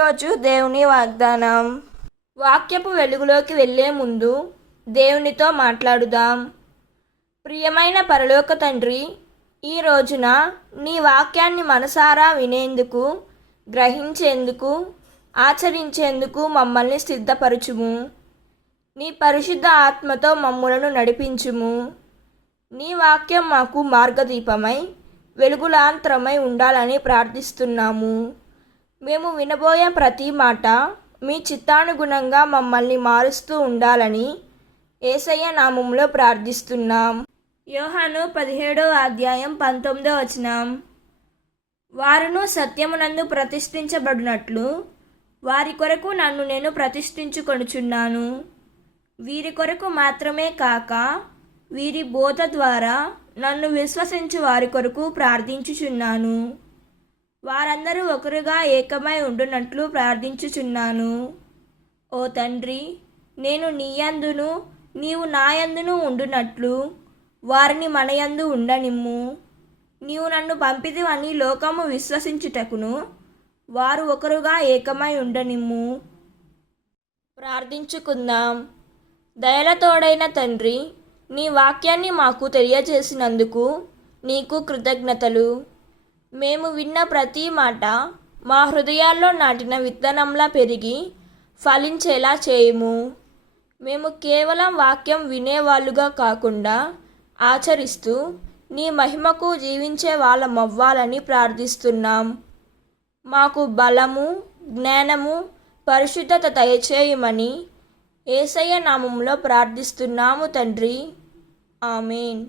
ఈరోజు దేవుని వాగ్దానం. వాక్యపు వెలుగులోకి వెళ్ళే ముందు దేవునితో మాట్లాడుదాం. ప్రియమైన పరలోక తండ్రి ఈ రోజున నీ వాక్యాన్ని మనసారా వినేందుకు గ్రహించేందుకు ఆచరించేందుకు మమ్మల్ని సిద్ధపరచుము. నీ పరిశుద్ధ ఆత్మతో మమ్ములను నడిపించుము. నీ వాక్యం మాకు మార్గదీపమై వెలుగులాంతరమై ఉండాలని ప్రార్థిస్తున్నాము. మేము వినబోయే ప్రతి మాట మీ చిత్తానుగుణంగా మమ్మల్ని మారుస్తూ ఉండాలని ఏసయ్య నామంలో ప్రార్థిస్తున్నాం. యోహాను పదిహేడో అధ్యాయం పంతొమ్మిదో వచనం. వారును సత్యమునందు ప్రతిష్ఠించబడినట్లు వారి కొరకు నన్ను నేను ప్రతిష్ఠించుకొనుచున్నాను. వీరి కొరకు మాత్రమే కాక వీరి బోధ ద్వారా నన్ను విశ్వసించు వారి కొరకు ప్రార్థించుచున్నాను. వారందరూ ఒకరుగా ఏకమై ఉండునట్లు ప్రార్థించుచున్నాను. ఓ తండ్రి నేను నీయందును నీవు నాయందును ఉండునట్లు వారిని మనయందు ఉండనిమ్ము. నీవు నన్ను పంపితివని లోకము విశ్వసించుటకును వారు ఒకరుగా ఏకమై ఉండనిమ్ము. ప్రార్థించుకుందాం. దయలతోడైన తండ్రి నీ వాక్యాన్ని మాకు తెలియజేసినందుకు నీకు కృతజ్ఞతలు. మేము విన్న ప్రతి మాట మా హృదయాల్లో నాటిన విత్తనంలా పెరిగి ఫలించేలా చేయము. మేము కేవలం వాక్యం వినేవాళ్ళుగా కాకుండా ఆచరిస్తూ నీ మహిమకు జీవించే వాళ్ళమవ్వాలని ప్రార్థిస్తున్నాం. మాకు బలము జ్ఞానము పరిశుద్ధత దయచేయమని ఏసయ్య నామంలో ప్రార్థిస్తున్నాము తండ్రి. ఆమెన్.